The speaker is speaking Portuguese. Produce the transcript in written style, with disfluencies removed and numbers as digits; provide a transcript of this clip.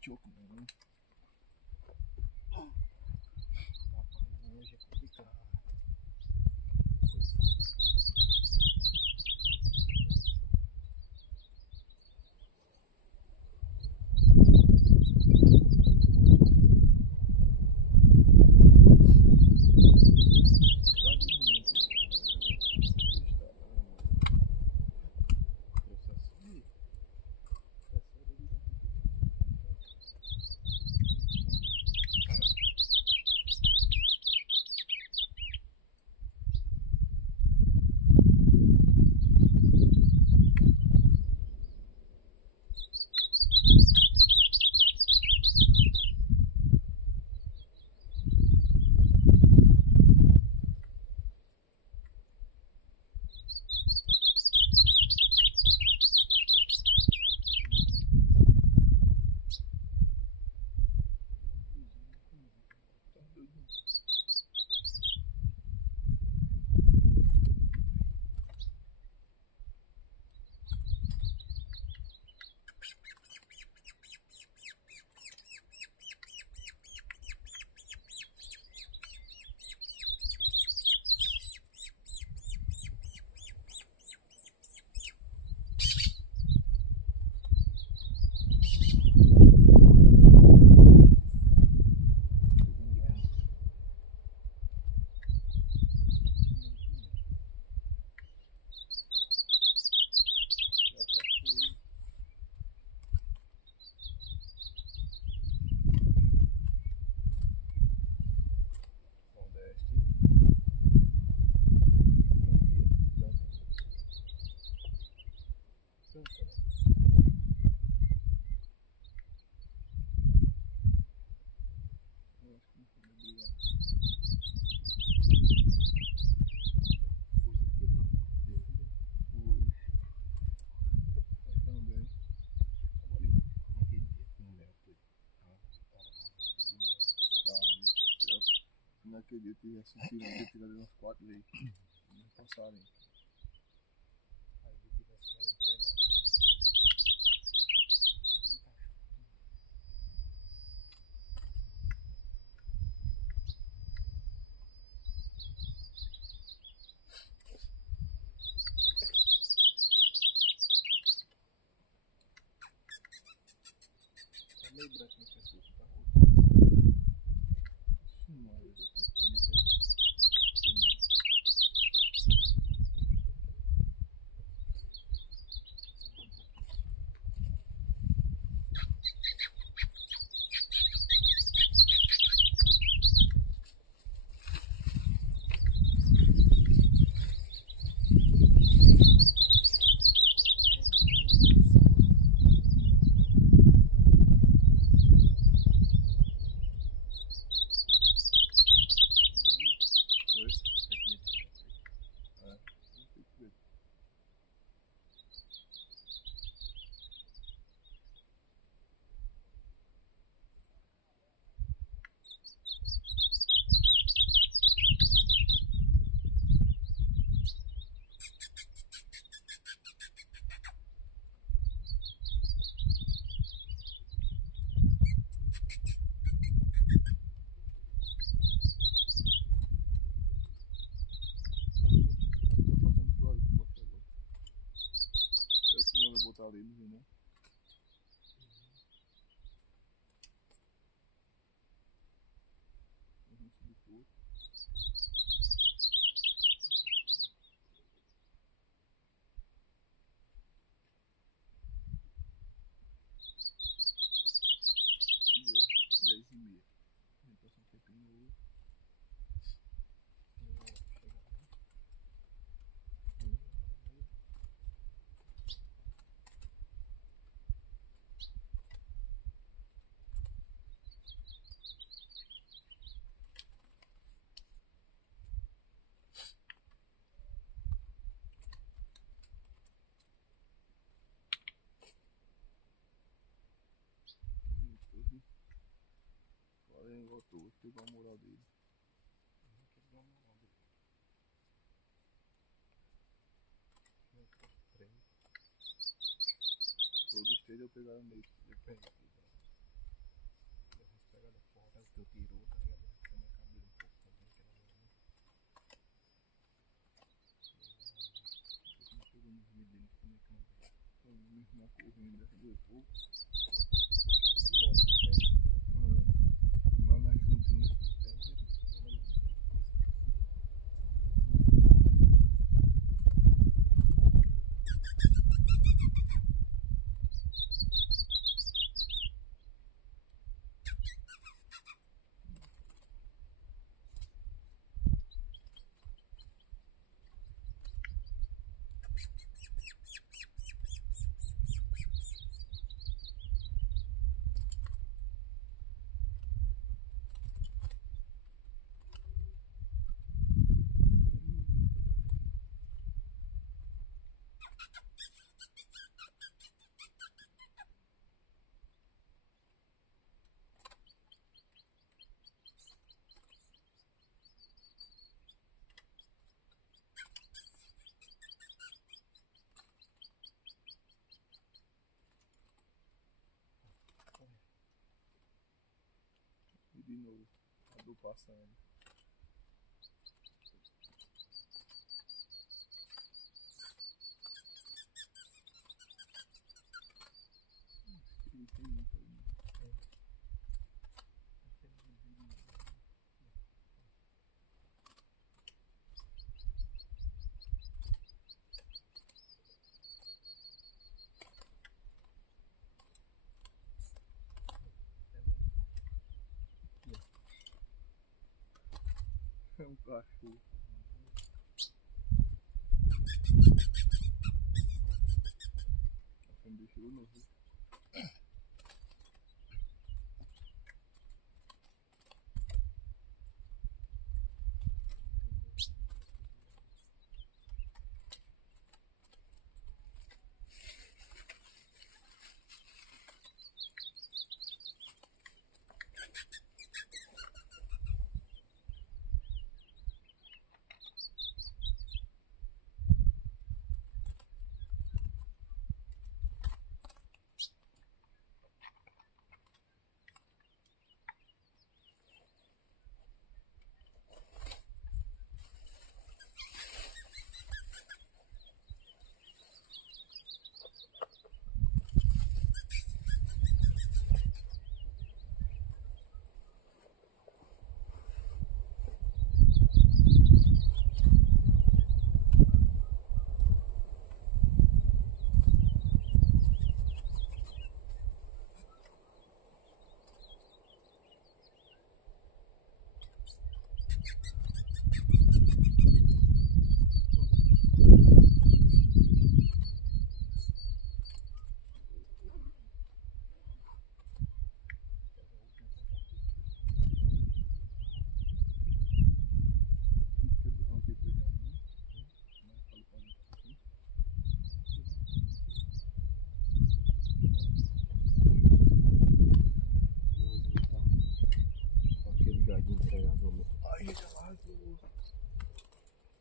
choco, mano. Rapaz, hoje é complicado. Naquele dia tivesse tirado umas 4 leitos, não passaram. Aí eu tivesse que entregar. Tá meio branco no pescoço, tá voltando. Não, eu já tenho botar ali, né? Voltou, pegou a moral dele. Todos três eu pegaram meio. virou, tá ligado? Ficou meu cabelo um pouco também, que era normal. Eu pegou nos vídeos dele, ficou meio cabelo. Então, mesmo na correndo, doeu pouco. Mas mais juntinho. E de novo, a dor passando. Tem muito aí. É um cachorro. Essa me deixou no rio. Aquele gadinho entregador. Ai, já largou.